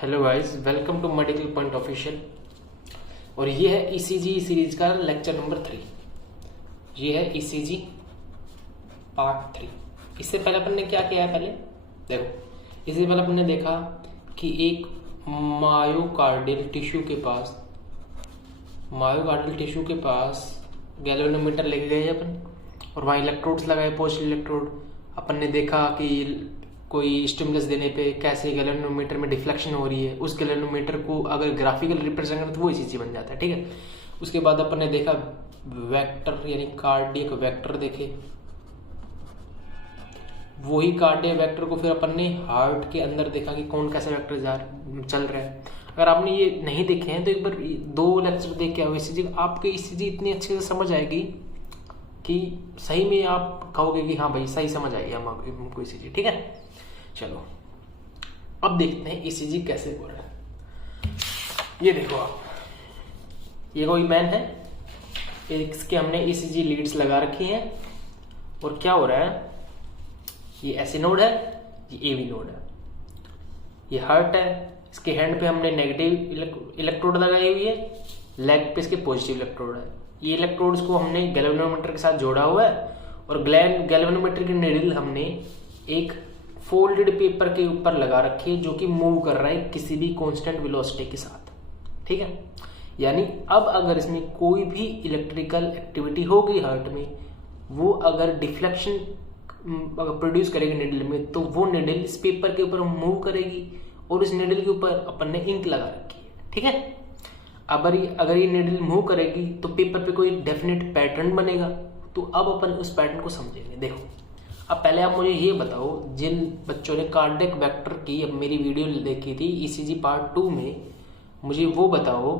Hello guys, welcome to medical point official. और ये है ईसीजी सीरीज का लेक्चर नंबर 3। ये है ईसीजी पार्ट 3। इससे पहले अपन ने क्या किया है, पहले देखो। इससे पहले अपन ने देखा कि एक मायोकार्डियल टिश्यू के पास गैल्वेनोमीटर लेके गए अपन और वहाँ इलेक्ट्रोड्स लगाए, पोस्ट इलेक्ट्रोड। अपन ने देखा कि कोई स्टिमुलस देने पे कैसे गैल्वेनोमीटर में डिफ्लेक्शन हो रही है। उस गैल्वेनोमीटर को अगर ग्राफिकल रिप्रेजेंट करें तो वो ईसीजी बन जाता है, ठीक है। उसके बाद अपन ने देखा वेक्टर, यानी कार्डियक वेक्टर देखे। वही कार्डियक वेक्टर को फिर अपन ने हार्ट के अंदर देखा कि कौन कैसा वेक्टर चल रहा है। अगर आपने ये नहीं देखे हैं तो एक बार 2 लेक्चर देख के आओ ईसीजी, आपके ईसीजी इतनी अच्छे से समझ आएगी कि सही में आप कहोगे कि हाँ भाई सही समझ आई हमको ईसीजी, ठीक है। चलो अब देखते हैं ईसीजी कैसे हो रहा है। ये देखो आप, ये कोई मैन है, इसके हमने ईसीजी लीड्स लगा रखी हैं और क्या हो रहा है, ये ऐसे नोड है, ये एवी नोड है, ये हार्ट है। इसके हैंड पे हमने नेगेटिव इलेक्ट्रोड लगाई हुई है, लेग पे इसके पॉजिटिव इलेक्ट्रोड है। ये इलेक्ट्रोड्स को हमने गैल्वेनोमीटर के साथ जोड़ा हुआ है और गैल्वेनोमीटर की निडल हमने एक फोल्डेड पेपर के ऊपर लगा रखी है जो कि मूव कर रहा है किसी भी कांस्टेंट वेलोसिटी के साथ, ठीक है। यानी अब अगर इसमें कोई भी इलेक्ट्रिकल एक्टिविटी होगी हार्ट में, वो अगर डिफ्लेक्शन अगर प्रोड्यूस करेगी निडल में, तो वो निडल इस पेपर के ऊपर मूव करेगी और इस निडल के ऊपर अपन ने इंक लगा रखी है, ठीक है। अगर ये निडल मूव करेगी तो पेपर पे कोई डेफिनेट पैटर्न बनेगा। तो अब अपन उस पैटर्न को समझेंगे। देखो, अब पहले आप मुझे ये बताओ, जिन बच्चों ने कार्डियक वेक्टर की अब मेरी वीडियो देखी थी ईसीजी पार्ट 2 में, मुझे वो बताओ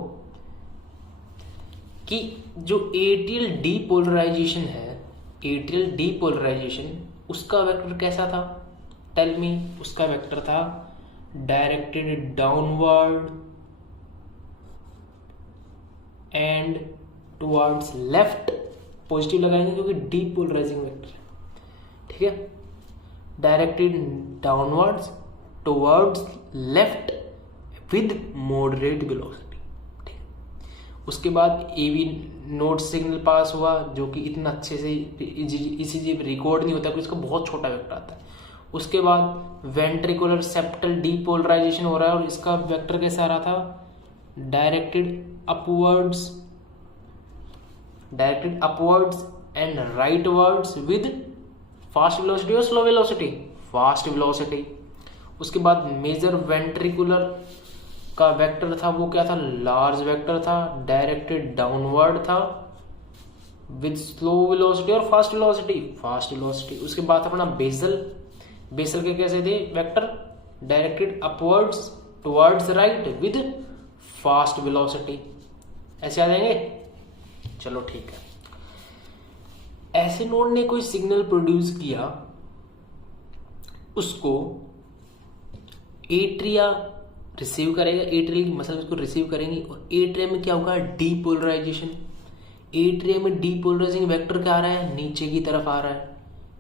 कि जो एट्रियल डीपोलराइजेशन है, एट्रियल डीपोलराइजेशन उसका वेक्टर कैसा था? Tell me. उसका वेक्टर था directed downward and towards left. Positive लगाएंगे क्योंकि डीपोलराइजिंग वेक्टर है, ठीक है। Directed downwards towards left with moderate velocity, ठीक है। उसके बाद एवी नोड सिग्नल पास हुआ जो कि इतना अच्छे से ईसीजी रिकॉर्ड नहीं होता, इसका बहुत छोटा वेक्टर आता है। उसके बाद वेंट्रिकुलर सेप्टल डीपोलराइजेशन हो रहा है और इसका वेक्टर कैसा आ रहा था? Directed upwards and rightwards with fast velocity और स्लो वेलोसिटी? Fast velocity. उसके बाद मेजर वेंट्रिकुलर का वेक्टर था, वो क्या था? लार्ज वेक्टर था, डायरेक्टेड डाउनवर्ड था विद स्लो वेलोसिटी और फास्ट वेलोसिटी। उसके बाद अपना बेसल के कैसे थे vector? Directed upwards towards right with fast velocity. ऐसे आ जाएंगे। चलो ठीक है। ऐसे नोड ने कोई सिग्नल प्रोड्यूस किया, उसको एट्रिया रिसीव करेगा, एट्रियल की मसल उसको रिसीव करेंगी और एट्रिया में क्या होगा? डीपोलराइजेशन। एट्रिया में डीपोलराइजिंग वेक्टर क्या आ रहा है? नीचे की तरफ आ रहा है,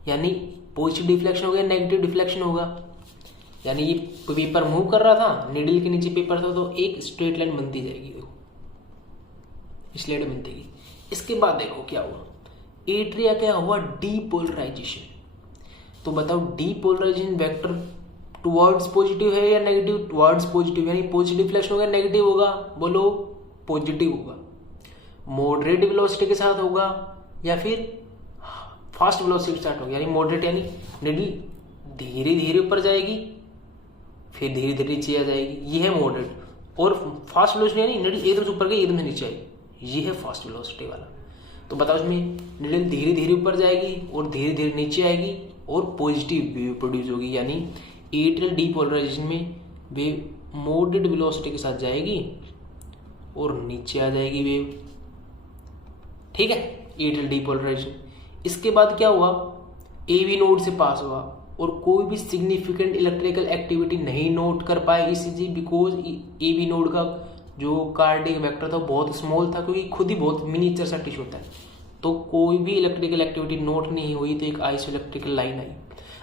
यानी पॉजिटिव डिफ्लेक्शन हो गया, नेगेटिव डिफ्लेक्शन होगा। यानी ये पेपर मूव कर रहा था, निडल के नीचे पेपर था, तो एक स्ट्रेट लाइन बनती जाएगी, देखो स्लेट बनती गई। इसके बाद देखो क्या हुआ, एट्रिया क्या हुआ? डीपोलराइजेशन। तो बताओ डीपोलराइजेशन वेक्टर टुवर्ड्स पॉजिटिव है या नेगेटिव? टुवर्ड्स पॉजिटिव, यानी पॉजिटिव डिफ्लेक्शन होगा, नेगेटिव होगा? बोलो पॉजिटिव होगा। मॉडरेट वेलोसिटी के साथ होगा या फिर फास्ट वेलोसिटी के साथ होगा? यानी मॉडरेट यानी निडल धीरे धीरे ऊपर जाएगी फिर धीरे धीरे नीचे आ जाएगी, ये है मॉडरेट। और फास्ट वेलोसिटी यानी निडल एकदम से ऊपर गई एकदम से नीचे आएगी, ये है फास्ट वेलोसिटी वाला। तो बताओ इसमें निडल धीरे धीरे ऊपर जाएगी और धीरे धीरे नीचे आएगी और पॉजिटिव वेव प्रोड्यूस होगी। यानी एट्रियल डीपोलराइजेशन में वेव मॉडरेट वेलोसिटी के साथ जाएगी और नीचे आ जाएगी वेव, ठीक है। Atrial depolarisation. इसके बाद क्या हुआ? एवी नोड से पास हुआ और कोई भी सिग्निफिकेंट इलेक्ट्रिकल एक्टिविटी नहीं नोट कर पाए ईसीजी, बिकॉज एवी नोड का जो कार्डियक वेक्टर था बहुत स्मॉल था, क्योंकि खुद ही बहुत मिनिएचर सा टिश्यू होता है। तो कोई भी इलेक्ट्रिकल एक्टिविटी नोट नहीं हुई, तो एक आइसोइलेक्ट्रिकल लाइन आई।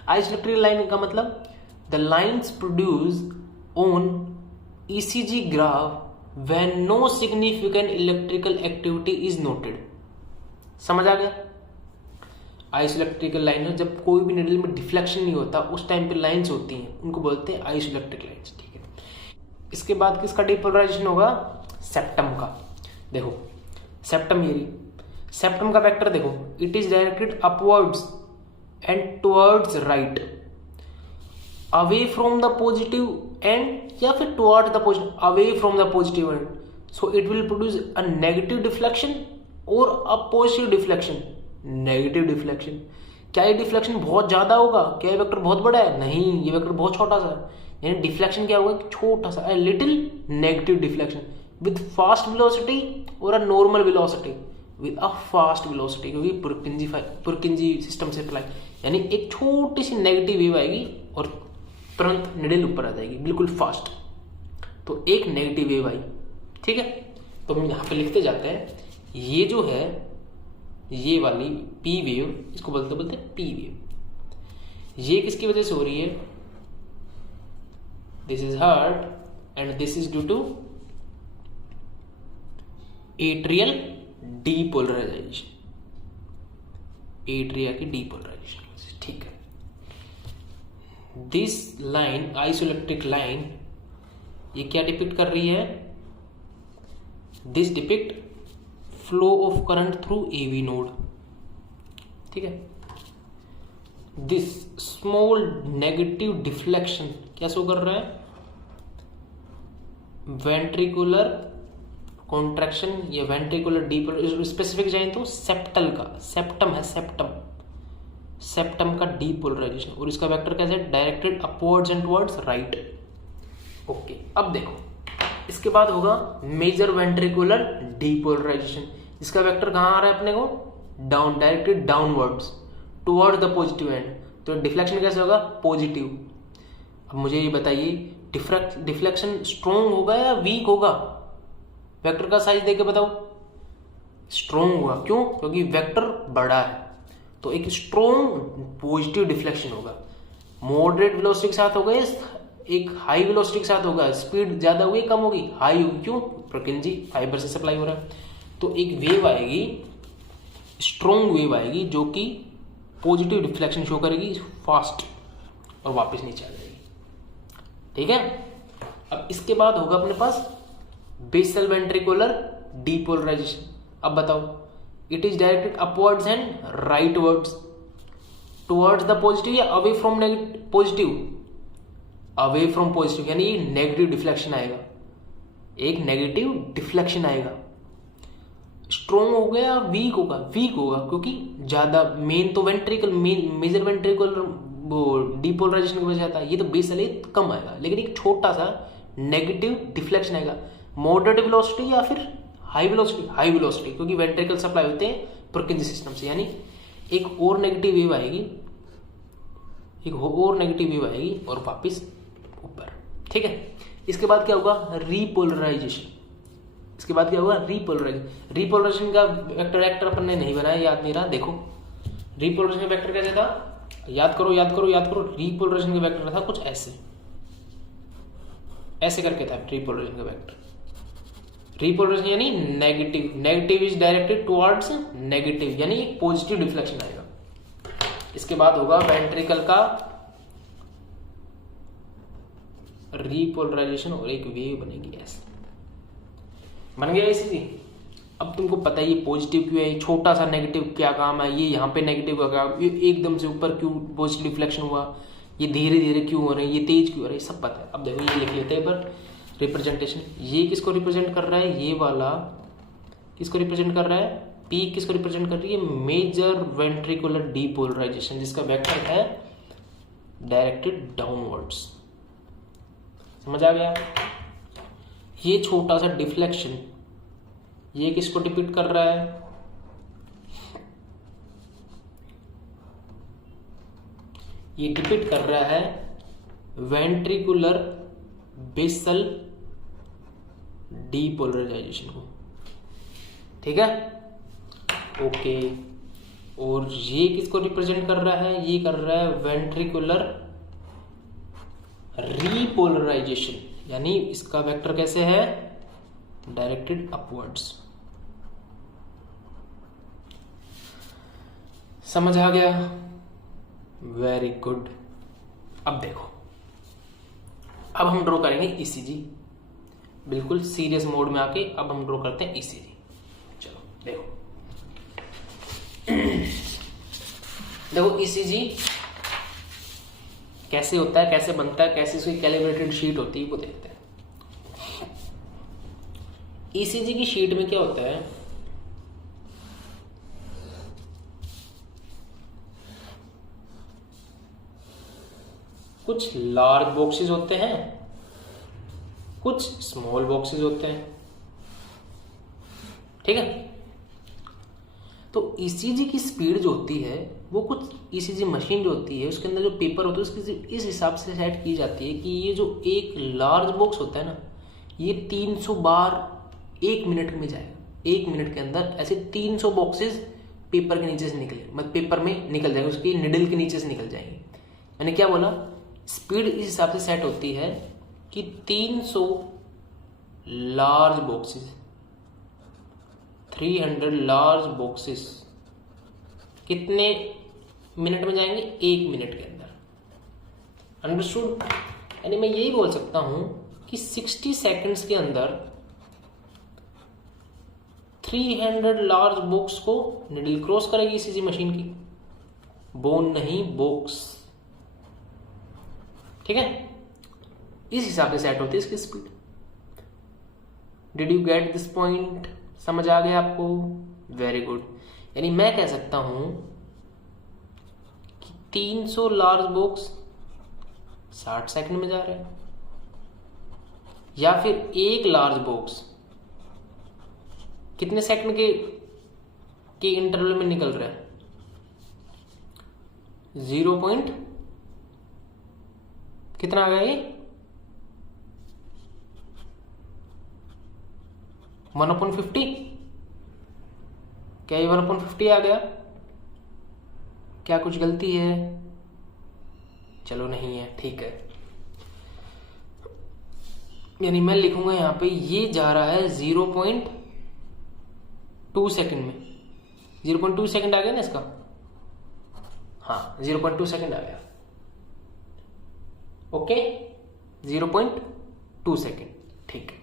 आइसोइलेक्ट्रिकल लाइन का मतलब the lines produce on ECG graph when no significant electrical activity is noted. समझ आ गया? आइसोइलेक्ट्रिकल लाइन, जब कोई भी निडल में डिफ्लेक्शन नहीं होता उस टाइम पे लाइंस होती हैं, उनको बोलते हैं आइसोइलेक्ट्रिक लाइंस। ठीक है, इसके बाद किसका डिपोलराइजेशन होगा? सेप्टम का। देखो सेप्टम, ये सेप्टम का वेक्टर देखो, it is directed upwards and towards right, away from the positive end या फिर towards the positive, away from the positive end. So it will produce a negative deflection और a positive deflection. Negative deflection, क्या ये deflection बहुत ज्यादा होगा? क्या ये वेक्टर बहुत बड़ा है? नहीं, ये वेक्टर बहुत छोटा सा है। यानी डिफ्लेक्शन क्या होगा? छोटा सा, little negative deflection with fast velocity और a normal velocity with a fast velocity, क्योंकि पुरकिंजी सिस्टम से अप्लाई, यानी एक छोटी सी नेगेटिव वेव आएगी और तुरंत निडल ऊपर आ जाएगी बिल्कुल फास्ट। तो एक नेगेटिव वेव आई। ठीक है, तो हम यहाँ पे लिखते जाते हैं, ये जो है ये वाली पी वेव, इसको बोलते पी वेव, ये किसकी वजह से हो रही है? This is heart and this is due to atrial depolarization, atria की डीपोलराइजेशन। ठीक है, दिस लाइन, आइसोइलेक्ट्रिक लाइन, ये क्या डिपिक्ट कर रही है? This depict flow of current through AV node. ठीक है, दिस स्मॉल नेगेटिव डिफ्लेक्शन क्या शो कर रहा है? वेंट्रिकुलर कॉन्ट्रैक्शन या वेंट्रिकुलर डीपोलराइजेशन, स्पेसिफिक जाए तो सेप्टल का, सेप्टम है, सेप्टम का डीपोलराइजेशन, और इसका वेक्टर कैसे है? Directed upwards and towards right. Okay, अब देखो इसके बाद होगा मेजर वेंट्रिकुलर डीपोलराइजेशन, इसका वेक्टर कहाँ आ रहा है अपने को? Down, directed downwards toward the positive and. तो डिफ्लेक्शन कैसे होगा? पॉजिटिव। अब मुझे ये बताइए, डिफ्लेक्शन स्ट्रॉन्ग होगा या वीक होगा? वेक्टर का साइज देके बताओ। स्ट्रॉन्ग होगा, क्यों? क्योंकि वेक्टर बड़ा है, तो एक स्ट्रॉन्ग पॉजिटिव डिफ्लेक्शन होगा। मॉडरेट वेलोसिटी के साथ होगा, एक हाई वेलोसिटी के साथ होगा, स्पीड ज्यादा होगी कम होगी? हाई होगी, क्यों? पुरकिंजी फाइबर से सप्लाई हो रहा है। तो एक वेव आएगी, स्ट्रॉन्ग वेव आएगी जो कि पॉजिटिव डिफ्लेक्शन शो करेगी फास्ट, और वापस नीचे आ जाएगी। ठीक है, अब इसके बाद होगा अपने पास बेसल वेंट्रिकुलर डीपोलराइजेशन। अब बताओ, it is directed upwards and rightwards towards the positive या away from positive? Away from positive, यानी नेगेटिव डिफ्लेक्शन आएगा, एक नेगेटिव डिफ्लेक्शन आएगा। स्ट्रॉन्ग हो गया, वीक होगा? वीक होगा, क्योंकि ज्यादा मेन तो वेंट्रिकल, मेजर वेंट्रिकुलर वो डीपोलराइजेशन की वजह से आता है, ये तो बेसल है, कम आएगा, लेकिन एक छोटा सा नेगेटिव डिफ्लेक्शन आएगा। मॉडरेट वेलोसिटी या फिर हाई वेलोसिटी? हाई वेलोसिटी, क्योंकि वेंट्रिकल सप्लाई होते हैं पुरकिंजी सिस्टम से, यानी एक और नेगेटिव वेव आएगी, एक और नेगेटिव वेव आएगी और वापस ऊपर। ठीक है, इसके बाद क्या होगा? रीपोलराइजेशन। इसके बाद क्या होगा? रीपोलराइजेशन। रीपोलराइजेशन का वेक्टर अपन ने नहीं बनाया, याद नहीं रहा, देखो रीपोलराइजेशन का वेक्टर कैसे था? याद करो। रीपोलराइजेशन का वेक्टर था कुछ ऐसे करके था रीपोलराइजेशन का वेक्टर। रीपोलराइजेशन यानी negative is directed towards negative, यानी एक पॉजिटिव डिफ्लेक्शन आएगा। इसके बाद होगा वेंट्रिकल का रीपोलराइजेशन और एक वेव बनेगी ऐसे। बन गया इसी। अब तुमको पता है ये पॉजिटिव क्यों है, छोटा सा नेगेटिव क्या काम है, ये यहाँ पे नेगेटिव का काम, ये एकदम से ऊपर क्यों पॉजिटिव डिफ्लेक्शन हुआ, ये धीरे धीरे क्यों हो रहे हैं, ये तेज क्यों हो रहा है, सब पता है। अब देखो ये लिख लेते हैं पर रिप्रेजेंटेशन। ये किसको रिप्रेजेंट कर रहा है? ये वाला किसको रिप्रेजेंट कर रहा है? पी किसको रिप्रेजेंट कर रही है? मेजर वेंट्रिकुलर डीपोलराइजेशन, जिसका वेक्टर है डायरेक्टेड डाउनवर्ड्स। समझ आ गया? ये छोटा सा डिफ्लेक्शन ये किसको डिपिक्ट कर रहा है? ये डिपिक्ट कर रहा है वेंट्रिकुलर बेसल डीपोलराइजेशन को। ठीक है, ओके। और ये किसको रिप्रेजेंट कर रहा है? ये कर रहा है वेंट्रिकुलर रीपोलराइजेशन, यानी इसका वेक्टर कैसे है, डायरेक्टेड अपवर्ड्स। समझ आ गया, वेरी गुड। अब देखो, अब हम ड्रॉ करेंगे ईसीजी, बिल्कुल सीरियस मोड में आके अब हम ड्रॉ करते हैं ईसीजी। चलो देखो, देखो ईसीजी कैसे होता है, कैसे बनता है, कैसे इसकी कैलिब्रेटेड शीट होती है वो देखते हैं। ईसीजी की शीट में क्या होता है, कुछ लार्ज बॉक्सेस होते हैं, कुछ स्मॉल बॉक्सेस होते हैं, ठीक है। तो ईसीजी की स्पीड जो होती है वो कुछ ईसीजी मशीन जो होती है उसके अंदर जो पेपर होता है उसकी इस हिसाब से सेट की जाती है कि ये जो एक लार्ज बॉक्स होता है ना, ये 300 बार 1 मिनट में जाएगा। 1 मिनट के अंदर ऐसे 300 बॉक्सेस पेपर के नीचे से निकले, मतलब पेपर में निकल जाएंगे, उसकी निडल के नीचे से निकल जाएंगे। मैंने क्या बोला, स्पीड इस हिसाब से सेट होती है कि 300 लार्ज बॉक्सेस, 300 लार्ज बॉक्सेस कितने मिनट में जाएंगे, 1 मिनट के अंदर। अंडरस्टूड। यानी मैं यही बोल सकता हूं कि 60 सेकंड्स के अंदर 300 लार्ज बॉक्स को निडल क्रॉस करेगी ईसीजी मशीन की, बोन नहीं बॉक्स, ठीक है। इस हिसाब से सेट होती है इसकी speed. Did you get this point, समझ आ गया आपको, वेरी गुड। यानी मैं कह सकता हूं कि 300 लार्ज बॉक्स 60 सेकंड में जा रहे हैं, या फिर एक लार्ज बॉक्स कितने सेकंड के इंटरवल में निकल रहा है, 0 पॉइंट कितना आ गया ये, 1/50। क्या ये 1/50 आ गया, क्या कुछ गलती है, चलो नहीं है, ठीक है। यानी मैं लिखूंगा यहां पे ये जा रहा है 0.2 सेकंड में। 0.2 सेकंड आ गया ना इसका, हाँ 0.2 सेकंड आ गया, ओके 0.2 सेकंड, ठीक है।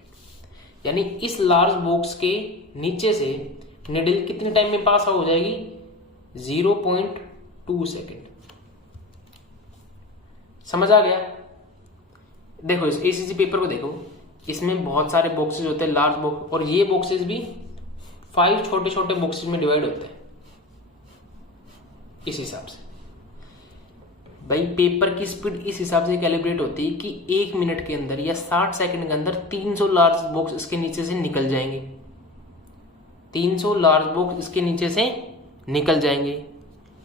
यानी इस लार्ज बॉक्स के नीचे से निडल कितने टाइम में पास हो जाएगी, 0.2 सेकंड। समझ आ गया। देखो इस एसीसी पेपर को देखो, इसमें बहुत सारे बॉक्सेस होते हैं, लार्ज बॉक्स, और ये बॉक्सेस भी 5 छोटे छोटे बॉक्सेस में डिवाइड होते हैं। इस हिसाब से भाई पेपर की स्पीड इस हिसाब से कैलिब्रेट होती है कि 1 मिनट के अंदर या 60 सेकंड के अंदर 300 लार्ज बॉक्स इसके नीचे से निकल जाएंगे। 300 लार्ज बॉक्स इसके नीचे से निकल जाएंगे।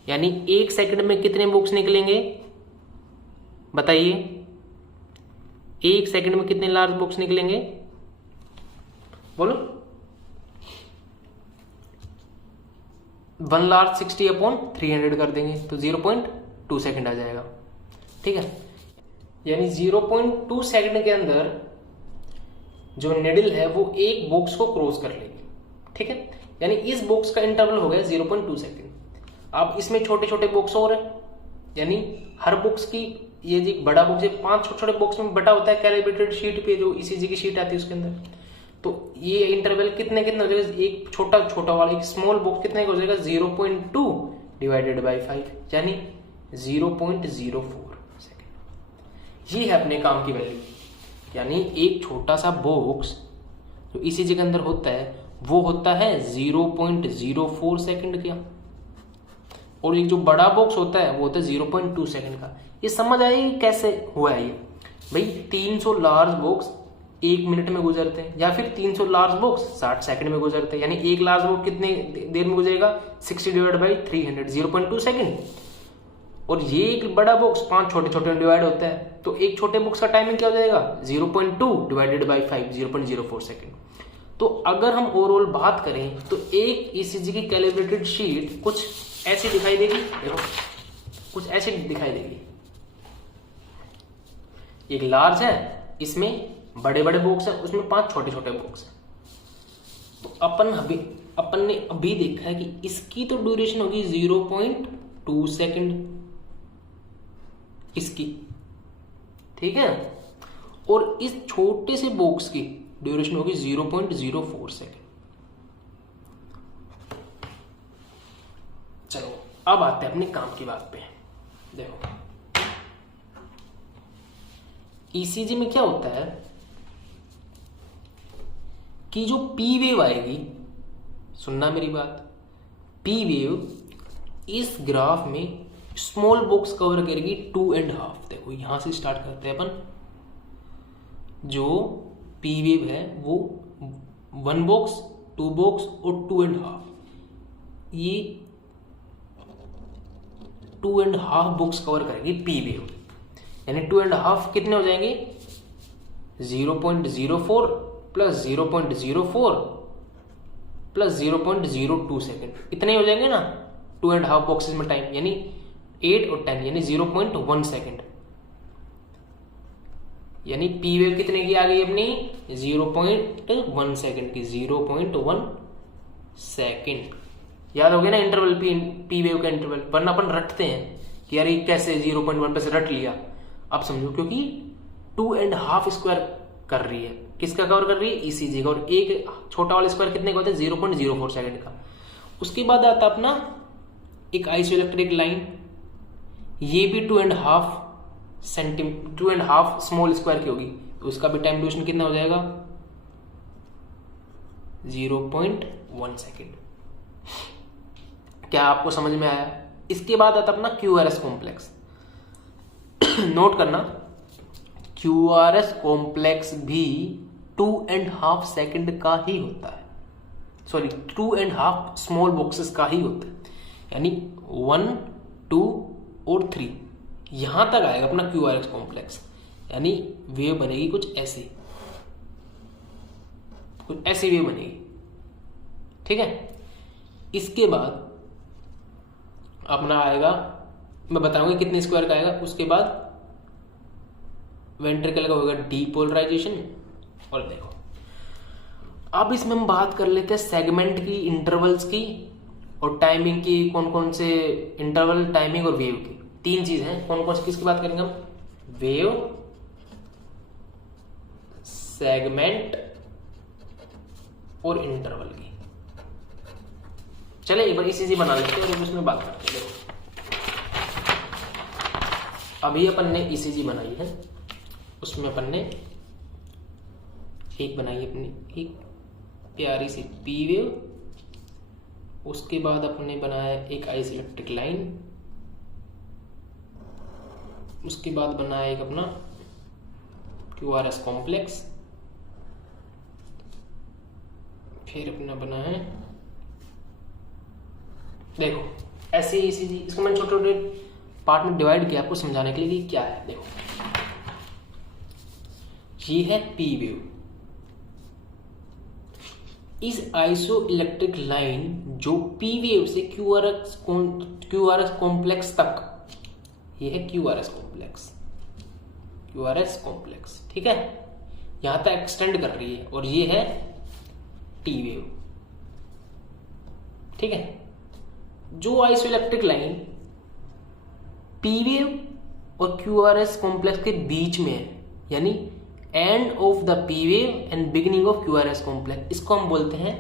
यानी 1 सेकंड में कितने बॉक्स निकलेंगे बताइए, 1 सेकंड में कितने लार्ज बॉक्स निकलेंगे बोलो। 1 लार्ज 60/300 कर देंगे तो 0.2 सेकंड आ जाएगा, ठीक है। यानी 0.2 सेकंड के अंदर जो निडल है वो एक बॉक्स को क्रॉस कर लेगी, ठीक है। यानी इस बॉक्स का इंटरवल हो गया 0.2 सेकंड। अब इसमें छोटे छोटे बॉक्स और है, यानी हर बॉक्स की, ये जी बड़ा बॉक्स 5 छोटे छोटे बॉक्स में बटा होता है कैलिब्रेटेड शीट पे, जो ईसीजी की शीट आती है उसके अंदर। तो ये इंटरवल कितने कितने हो जाएगा, एक छोटा छोटा वाला एक स्मॉल बॉक्स कितने का हो जाएगा, 0.2 डिवाइडेड बाई 5 यानी 0.04 सेकेंड। ये है अपने काम की वैल्यू। यानी एक छोटा सा बॉक्स जो ईसीजी के अंदर होता है वो होता है 0.04 सेकेंड का, और एक जो बड़ा बॉक्स होता है वो होता है 0.2 सेकेंड का। ये समझ आएगी कैसे हुआ है ये भाई। 300 लार्ज बॉक्स 1 मिनट में गुजरते हैं, या फिर 300 लार्ज बॉक्स 60 सेकंड में गुजरते हैं। यानी एक लार्ज बॉक्स कितने देर में गुजरेगा, 60 डिवाइड बाई 300 0.2 सेकंड। और ये एक बड़ा बॉक्स 5 छोटे छोटे डिवाइड होता है, तो एक छोटे बॉक्स का टाइमिंग क्या हो जाएगा, 0.2 डिवाइडेड बाई 5 0.04 सेकंड। तो अगर हम ओवरऑल बात करें तो एक ईसीजी की कैलिब्रेटेड शीट कुछ ऐसी दिखाई देगी, देखो कुछ ऐसी दिखाई देगी। एक लार्ज है, इसमें बड़े बड़े बॉक्स हैं, उसमें 5 छोटे छोटे बॉक्स हैं। तो अपन ने अभी देखा है कि इसकी तो ड्यूरेशन होगी 0.2 सेकेंड इसकी, ठीक है, और इस छोटे से बॉक्स की ड्यूरेशन होगी 0.04 सेकेंड। चलो अब आते हैं अपने काम की बात पे। देखो ईसीजी में क्या होता है कि जो पी वेव आएगी, सुनना मेरी बात, पी वेव इस ग्राफ में स्मॉल बॉक्स कवर करेगी 2.5। देखो यहां से स्टार्ट करते हैं अपन। जो पी वेव है वो 1 बॉक्स, 2 बॉक्स और 2.5, ये 2.5 बॉक्स कवर करेगी पी वेव। यानी 2.5 कितने हो जाएंगे, 0.04 प्लस 0.04 प्लस 0.02 सेकेंड, इतने हो जाएंगे ना 2.5 बॉक्सेस में टाइम, यानी 8 और 10 यानी 0.1 सेकेंड। यानी पी वेव कितने की आ गई अपनी, 0.1 सेकेंड की, 0.1 सेकेंड। याद हो गया ना इंटरवल, पी वेव का इंटरवल, वरना अपन रटते हैं कि यार ये कैसे 0.1 पे से रट लिया। अब समझो क्योंकि 2.5 स्क्वायर कर रही है, किसका कवर कर रही है, ईसीजी का, और एक छोटा वाला स्क्वायर कितने का होता है, 0.04 सेकेंड का। उसके बाद आता अपना एक आइसोइलेक्ट्रिक लाइन, ये भी 2.5 स्मॉल स्क्वायर की होगी, तो उसका भी टाइम ड्यूरेशन कितना हो जाएगा, 0.1 सेकेंड। क्या आपको समझ में आया? इसके बाद आता अपना क्यूआरएस कॉम्प्लेक्स। नोट करना, क्यूआरएस कॉम्प्लेक्स भी 2.5 सेकेंड का ही होता है, सॉरी 2.5 स्मॉल बॉक्सेस का ही होता है। यानी 1, 2 और 3 यहां तक आएगा अपना क्यूआरएस कॉम्प्लेक्स। यानी वेव बनेगी कुछ ऐसी वेव बनेगी, ठीक है। इसके बाद अपना आएगा, मैं बताऊंगा कितने स्क्वायर का आएगा। उसके बाद वेंट्रिकल का होगा डीपोलराइजेशन। और देखो अब इसमें हम बात कर लेते हैं सेगमेंट की, इंटरवल्स की और टाइमिंग की। कौन कौन से इंटरवल, टाइमिंग और वेव की 3 चीज हैं। कौन कौन सी किसकी बात करेंगे हम, वेव, सेगमेंट और इंटरवल की। चले एक बार ईसीजी बना लेते हैं और उसमें बात करते हैं। अभी अपन ने ईसीजी बनाई है, उसमें अपन ने एक बनाई अपनी एक प्यारी सी पी वेव। उसके बाद अपन ने बनाया एक आइसोइलेक्ट्रिक लाइन। उसके बाद बनाया एक अपना क्यूआरएस कॉम्प्लेक्स। फिर अपना बना है, देखो ऐसे ईसीजी, इसको मैंने छोटे छोटे पार्ट में डिवाइड किया आपको समझाने के लिए कि क्या है। देखो ये है पी वेव। इस आइसो इलेक्ट्रिक लाइन जो पी वेव से क्यूआरएस कॉम्प्लेक्स तक, ये है क्यूआरएस कॉम्प्लेक्स, ठीक है, यहां तक एक्सटेंड कर रही है। और ये है टी वेव, ठीक है। जो iso electric line P wave और क्यूआरएस कॉम्प्लेक्स के बीच में है, यानी end of the P wave and beginning of QRS complex, इसको हम बोलते हैं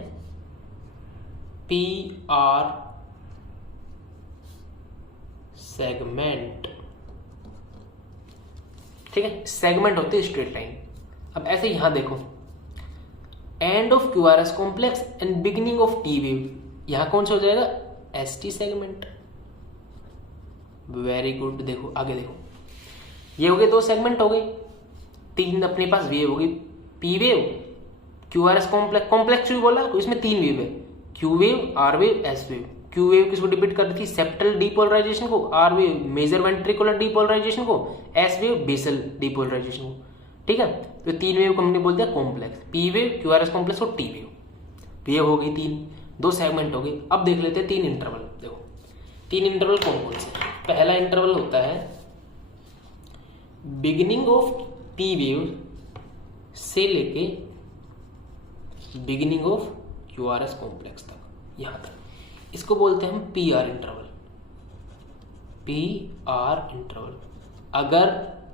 पी आर सेगमेंट, ठीक है। सेगमेंट होते हैं स्ट्रेट लाइन। अब ऐसे यहां देखो, end of QRS complex and beginning of T wave, यहां कौन सा हो जाएगा, एसटी सेगमेंट। Very good. देखो आगे देखो, ये हो गए 2 सेगमेंट हो गए। 3 अपने पास वेव होगी, पी वेव, क्यूआरएस कॉम्प्लेक्स भी बोला, इसमें 3 वेव है, Q wave, R wave, S wave. Q wave किसको डिपिक्ट करती थी, सेप्टल डीपोलराइजेशन को, R wave major ventricular depolarization को, एस वेव बेसल डीपोलराइजेशन को, ठीक है। तो 3 वेव को हमने बोल दिया complex, P wave, QRS complex और टी वेव। वेव हो गई 3, 2 सेगमेंट हो गए। अब देख लेते हैं 3 इंटरवल। देखो 3 इंटरवल कौन कौन से। पहला इंटरवल होता है बिगिनिंग ऑफ पी वेव से लेके बिगिनिंग ऑफ क्यूआरएस कॉम्प्लेक्स तक, यहां तक, इसको बोलते हैं हम P R interval. P R interval अगर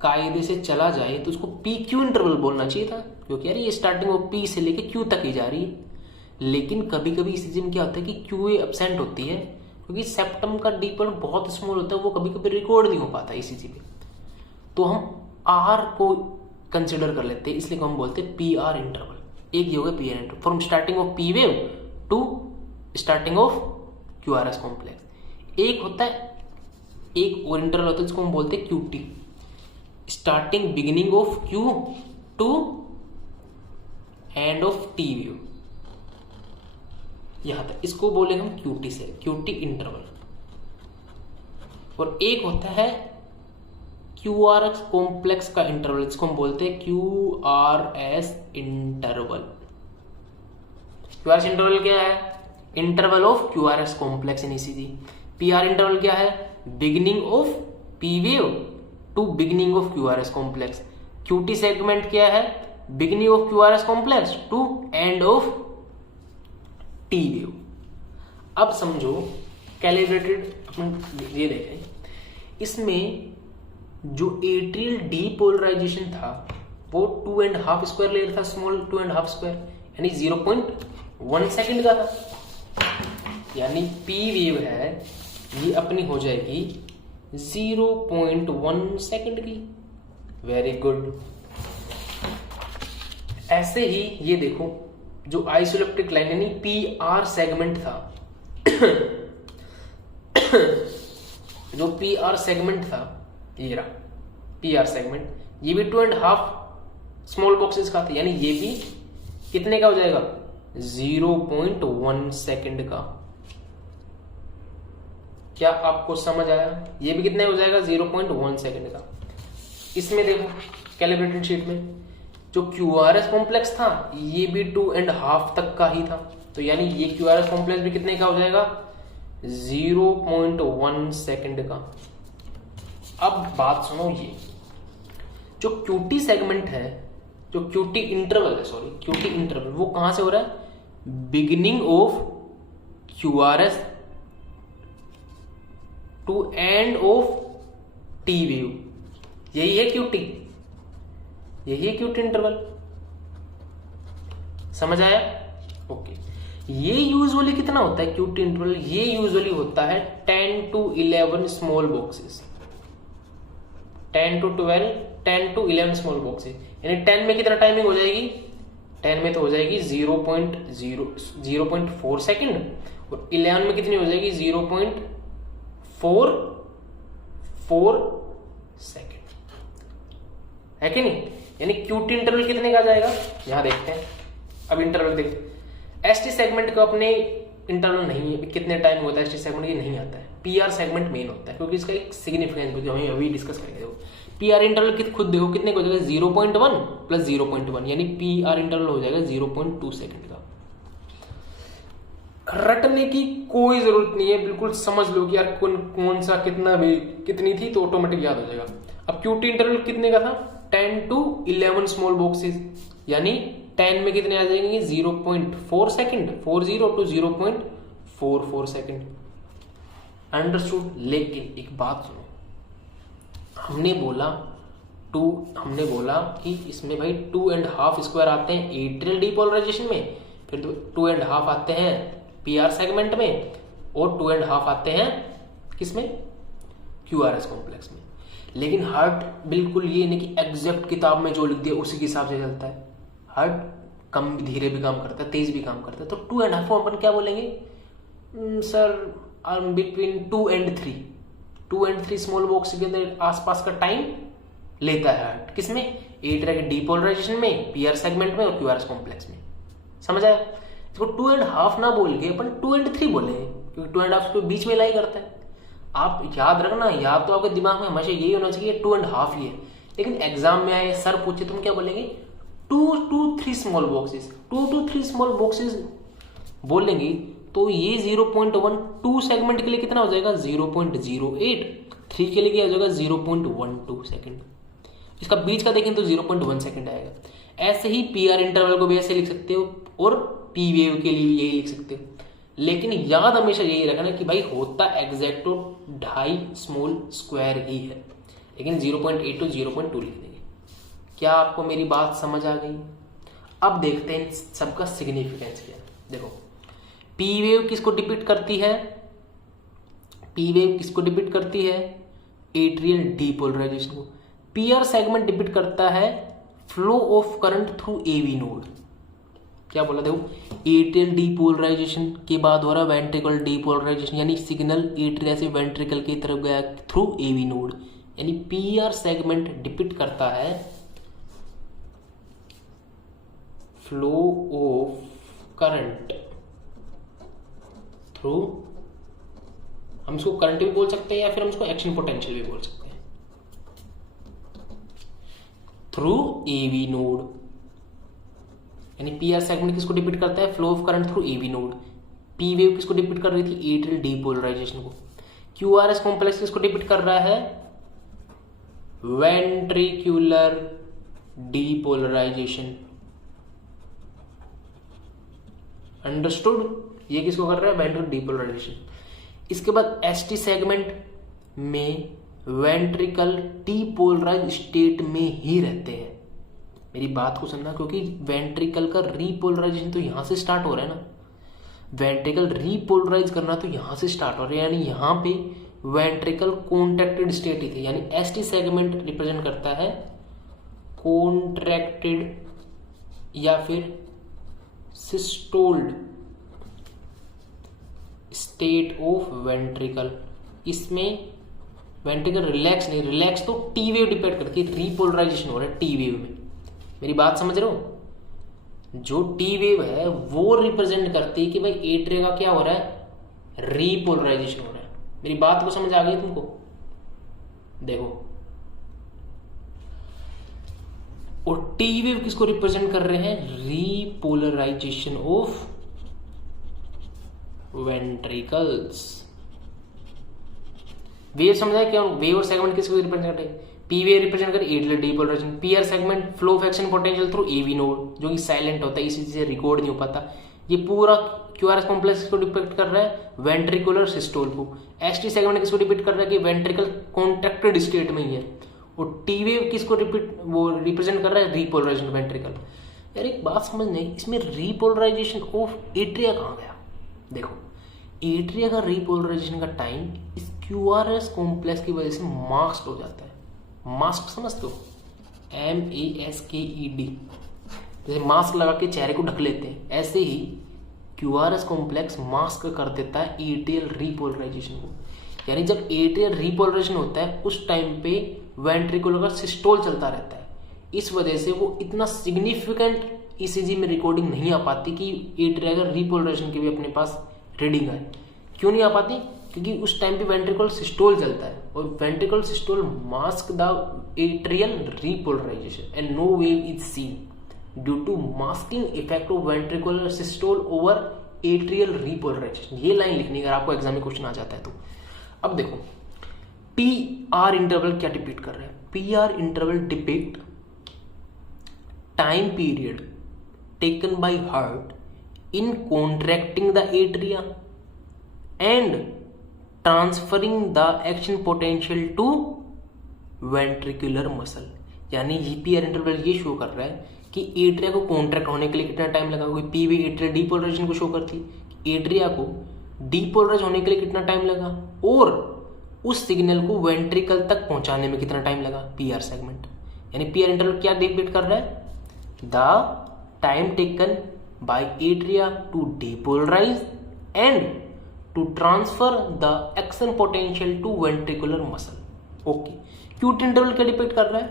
कायदे से चला जाए तो उसको पी क्यू इंटरवल बोलना चाहिए था, क्योंकि यार ये स्टार्टिंग ऑफ पी से लेके क्यू तक ही जा रही है। लेकिन कभी कभी इस चीज में क्या होता है कि क्यू ए एब्सेंट होती है, क्योंकि सेप्टम का डीपोल बहुत स्मॉल होता है, वो कभी कभी रिकॉर्ड नहीं हो पाता ईसीजी पे, तो हम आर को कंसिडर कर लेते हैं, इसलिए हम बोलते हैं पी आर इंटरवल। एक ये हो गया P R interval from starting of P wave to starting of Q R S complex. एक होता है, एक और इंटरवल होता है जिसको हम बोलते हैं Q T, starting beginning of Q to end of T wave, यहां तक, इसको बोलेंगे हम क्यूटी से, क्यूटी इंटरवल। और एक होता है क्यू आर एस कॉम्प्लेक्स का इंटरवल, जिसको हम बोलते हैं Q R S interval. Q R S interval क्या है? Interval of Q R S complex in ECG. P R interval क्या है? Beginning of P wave to beginning of Q R S complex. QT segment क्या है? Beginning of Q R S complex to end of T wave. अब समझो calibrated, अपन ये देखें, इसमें जो एट्रियल डीपोलराइजेशन था वो 2.5 स्क्वायर लेयर था, स्मॉल 2.5 स्क्वायर, यानी 0.1 सेकेंड का था। यानी पी वेव है ये अपनी हो जाएगी 0.1 सेकेंड की। Very good. ऐसे ही ये देखो, जो आइसोलेप्टिक लाइन यानी पी आर सेगमेंट था जो पी आर सेगमेंट था, ये रहा पी आर सेगमेंट, ये भी 2.5 स्मॉल बॉक्सेस का था, यानी ये भी कितने का हो जाएगा? 0.1 सेकेंड का। क्या आपको समझ आया? ये भी कितने हो जाएगा? 0.1 सेकेंड का। इसमें देखो कैलिब्रेटेड शीट में जो क्यूआरएस कॉम्प्लेक्स था ये भी 2.5 तक का ही था, तो यानी ये क्यूआरएस कॉम्प्लेक्स भी कितने का हो जाएगा? 0.1 सेकेंड का। अब बात सुनो, ये जो क्यूटी सेगमेंट है, जो क्यूटी इंटरवल है, सॉरी क्यूटी इंटरवल, वो कहां से हो रहा है? Beginning of QRS to end of T wave, यही है क्यूटी, यही है क्यूटी इंटरवल। समझ आया? ओके। ये यूजुअली कितना होता है क्यूटी इंटरवल? ये यूजुअली होता है 10 to 11 small boxes, 10 to 11 small boxes. यानी 10 में कितना टाइमिंग हो जाएगी? 10 में तो हो जाएगी 0.4 सेकेंड, और 11 में कितनी हो जाएगी? 0.44 सेकेंड, है कि नहीं? यानी क्यूटी इंटरवल कितने का जाएगा? यहां देखते हैं। अब इंटरवल देखते हैं। एसटी सेगमेंट का अपने इंटरवल नहीं है, कितने टाइम होता है एसटी सेगमेंट, ये नहीं आता है। पीआर सेगमेंट मेन होता है, क्योंकि इसका एक सिग्निफिकेंस हमें अभी डिस्कस करेंगे। देखो पीआर इंटरवल खुद देखो कितने का हो जाएगा? 0.1 प्लस 0.1, यानी पीआर इंटरवल हो जाएगा 0.2 सेकेंड का। रटने की कोई जरूरत नहीं है, बिल्कुल समझ लो कि यार कौन सा कितना भी कितनी थी तो ऑटोमेटिक याद हो जाएगा। अब क्यूटी इंटरवल कितने का था? 10 to 11 स्मॉल बॉक्सेस, यानी 10 में कितने आ जाएंगे? 0.4 सेकेंड, 40 to 0.44 सेकेंड। अंडरस्टूड? लेकिन एक बात सुनो, हमने बोला कि इसमें भाई 2.5 स्क्वायर आते हैं एट्रियल डीपोलराइजेशन में, फिर 2.5 आते हैं पीआर सेगमेंट में, और 2.5 आते हैं किसमें? क्यूआरएस कॉम्प्लेक्स में। लेकिन हार्ट बिल्कुल ये नहीं कि एग्जैक्ट किताब में जो लिख दिया उसी के हिसाब से चलता है। हार्ट कम धीरे भी काम करता है, तेज भी काम करता है। तो 2.5 को अपन क्या बोलेंगे? Sir between 2 and 3 small box के अंदर आसपास का टाइम लेता है हार्ट। किसमें? एट्रियल के डीपोलराइजेशन में, पीआर सेगमेंट में और क्यूआरएस कॉम्प्लेक्स में। समझ आया? इसको 2.5 ना बोल के अपन 2 and 3 बोलेंगे, क्योंकि 2.5 को बीच में लाई करता है। आप याद रखना, या तो आपके दिमाग में हमेशा यही होना चाहिए 2.5 ही है, लेकिन एग्जाम में आए सर पूछे तुम क्या बोलेंगे? 2 to 3 small boxes, 2 to 3 small boxes बोलेंगे, तो ये 0.1 2 सेगमेंट के लिए कितना हो जाएगा? 0.08, 3 के लिए क्या हो जाएगा? 0.12 सेकेंड। इसका बीच का देखें तो 0.1 सेकेंड आएगा। ऐसे ही पी आर इंटरवल को भी ऐसे लिख सकते हो और पी वेव के लिए भी यही लिख सकते हो। लेकिन याद हमेशा यही रखना कि भाई होता एग्जैक्टो 2.5 स्मॉल स्क्वायर ही है, लेकिन 0.8 to 0.2 लिख देंगे। क्या आपको मेरी बात समझ आ गई? अब देखते हैं सबका सिग्निफिकेंस क्या है। देखो पी वेव किसको डिपिक्ट करती है? पी वेव किसको डिपिक्ट करती है? एट्रियल डीपोलराइजेशन को। पी आर सेगमेंट डिपिक्ट करता है flow of current through AV node. क्या बोला? देखो एट्रियल डीपोलराइजेशन के बाद हो रहा है वेंट्रिकल डीपोलराइजेशन, यानी सिग्नल एट्रिया से वेंट्रिकल की तरफ गया थ्रू एवी नोड। यानी पी आर सेगमेंट डिपिक्ट करता है फ्लो ऑफ करंट थ्रू, हम इसको करंट भी बोल सकते हैं या फिर हम इसको एक्शन पोटेंशियल भी बोल सकते हैं, थ्रू एवी नोड। यानी पी आर सेगमेंट किसको डिपिक्ट करता है? Flow of current through AV node. P wave किसको डिपिक्ट कर रही थी? एट्रियल डीपोलराइजेशन को। क्यू आर एस कॉम्प्लेक्स किसको डिपिक्ट कर रहा है? Ventricular depolarization. अंडरस्टूड? ये किसको कर रहा है? Ventricular depolarization. इसके बाद एसटी सेगमेंट में वेंट्रिकल डीपोलराइज स्टेट में ही रहते हैं। मेरी बात को सुनना, क्योंकि वेंट्रिकल का रीपोलराइजेशन तो यहां से स्टार्ट हो रहा है ना, वेंट्रिकल रीपोलराइज करना तो यहां से स्टार्ट हो रहा है, यानी यहां पे वेंट्रिकल कॉन्ट्रैक्टेड स्टेट ही थे। यानी एसटी सेगमेंट रिप्रेजेंट करता है कॉन्ट्रैक्टेड या फिर सिस्टोल्ड स्टेट ऑफ वेंट्रिकल। इसमें वेंट्रिकल रिलैक्स नहीं, रिलैक्स तो टी वेव डिपेंड करती है, रीपोलराइजेशन हो रहा है टी वेव में। मेरी बात समझ रहे हो? जो टी वेव है वो रिप्रेजेंट करती है कि भाई एट्रिया का क्या हो रहा है? रीपोलराइजेशन हो रहा है। मेरी बात को समझ आ गई तुमको? देखो, और टी वेव किसको रिप्रेजेंट कर रहे हैं? Repolarisation of ventricles. वेव समझा क्या? वेव और सेगमेंट किसको रिप्रेजेंट करते हैं? पी वेव रिप्रेजेंट कर atrial depolarization, P R segment flow of action potential through AV node, जो कि साइलेंट होता है, इसी से रिकॉर्ड नहीं हो पाता। ये पूरा क्यू आर एस कॉम्प्लेक्स को डिपिक्ट कर रहा है वेंट्रिकुलर सिस्टोल को। एसटी सेगमेंट किसको डिपिक्ट कर रहा है कि वेंट्रिकल कॉन्ट्रैक्टेड स्टेट में ही है। और टी वेव किसको रिप्रेजेंट कर रहा है? Repolarisation ventricle. यार एक बात समझ नहीं, इसमें रीपोलराइजेशन ऑफ एट्रिया कहाँ गया? देखो एट्रिया का रीपोलराइजेशन का टाइम इस क्यू आर एस कॉम्प्लेक्स की वजह से मास्क्ड हो जाता है। मास्क समझते हो? MASKED, जैसे मास्क लगा के चेहरे को ढक लेते हैं, ऐसे ही Q R S complex mask कर देता है एट्रियल रीपोलराइजेशन को। यानी जब एट्रियल रीपोलराइजेशन होता है उस टाइम पे वेंट्रिकुलर का सिस्टोल चलता रहता है। इस वजह से वो इतना सिग्निफिकेंट ईसीजी में रिकॉर्डिंग नहीं आ पाती कि एट्रिया का रीपोलराइजेशन की भी अपने पास रीडिंग आए। क्यों नहीं आ पाती? क्योंकि उस टाइम पे वेंट्रिकल सिस्टोल चलता है और ventricle systole mask the atrial repolarization and no wave is seen due to masking effect of ventricular systole over atrial repolarization. ये लाइन लिखनी अगर आपको एग्जाम में क्वेश्चन आ जाता है तो। अब देखो पी आर इंटरवल क्या डिपिक्ट कर रहा है? P R interval depict time period taken by heart in contracting the atria and transferring the action potential to ventricular muscle. यानी पी आर इंटरवल ये शो कर रहा है कि एट्रिया को कॉन्ट्रैक्ट होने के लिए कितना टाइम लगा। कोई पी वी एट्रिया डीपोलराइजेशन को शो करती है, एट्रिया को डीपोलराइज होने के लिए कितना टाइम लगा और उस सिग्नल को वेंट्रिकल तक पहुंचाने में कितना टाइम लगा, पी आर सेगमेंट। यानी पी आर इंटरवल क्या डिपिक्ट कर रहा है? The time taken by atria to depolarize and to transfer the action potential to ventricular muscle. Okay, QT interval क्या डिपिक्ट कर रहा है?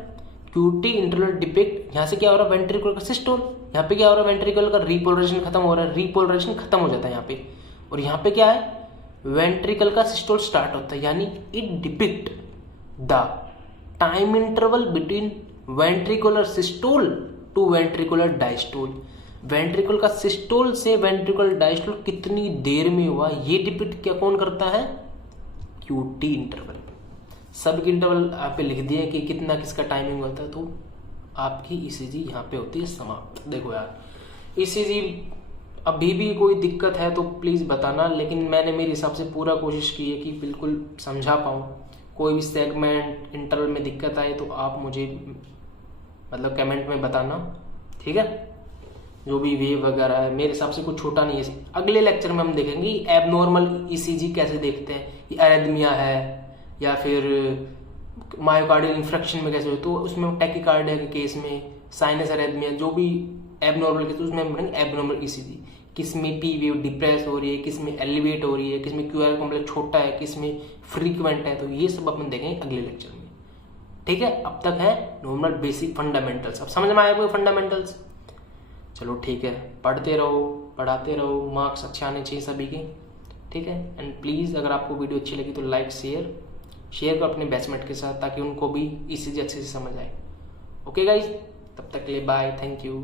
क्यूटी इंटरवल डिपिक्ट, यहां से क्या हो रहा है? वेंट्रिकुलर का सिस्टोल। यहाँ पे क्या हो रहा है? वेंट्रिकुलर का रीपोलराइजेशन खत्म हो रहा है, रीपोलराइजेशन खत्म हो जाता है यहाँ पे। और यहाँ पे क्या है? वेंट्रिकल का सिस्टोल स्टार्ट होता है। यानी it depict the time interval between ventricular systole to ventricular diastole. Ventricle का सिस्टोल से वेंट्रिकुलर डायस्टोल कितनी देर में हुआ, ये डिपिक्ट क्या कौन करता है? QT interval. सब इंटरवल आप लिख दिए कि कितना किसका टाइमिंग होता है, तो आपकी ईसीजी यहाँ पे होती है समाप्त। देखो यार, ईसीजी अभी भी कोई दिक्कत है तो प्लीज़ बताना, लेकिन मैंने मेरे हिसाब से पूरा कोशिश की है कि बिल्कुल समझा पाऊँ। कोई भी सेगमेंट इंटरवल में दिक्कत आए तो आप मुझे मतलब कमेंट में बताना, ठीक है। जो भी वेव वगैरह है मेरे हिसाब से कुछ छोटा नहीं है। अगले लेक्चर में हम देखेंगे एबनॉर्मल ईसीजी कैसे देखते हैं, ये एरिथमिया है या फिर मायोकार्डियल इंफ्रैक्शन में कैसे हो, तो उसमें टैकीकार्डिया के केस में, साइनस एरिथमिया, जो भी एबनॉर्मल केस उसमें हम पढ़ेंगे एबनॉर्मल ईसीजी, किस में पी वेव डिप्रेस हो रही है, किस में एलिवेट हो रही है, किस में क्यूआर कॉम्प्लेक्स छोटा है, किस में फ्रीक्वेंट है। तो ये सब अपन देखेंगे अगले लेक्चर में, ठीक है। अब तक है नॉर्मल बेसिक फंडामेंटल्स। अब समझ में आया कोई फंडामेंटल्स? चलो ठीक है, पढ़ते रहो, पढ़ाते रहो, मार्क्स अच्छे आने चाहिए सभी के, ठीक है। एंड प्लीज़ अगर आपको वीडियो अच्छी लगी तो लाइक शेयर करो अपने बैचमेट के साथ, ताकि उनको भी इसी अच्छे से समझ आए। ओके गाइज, तब तक के लिए बाय, थैंक यू।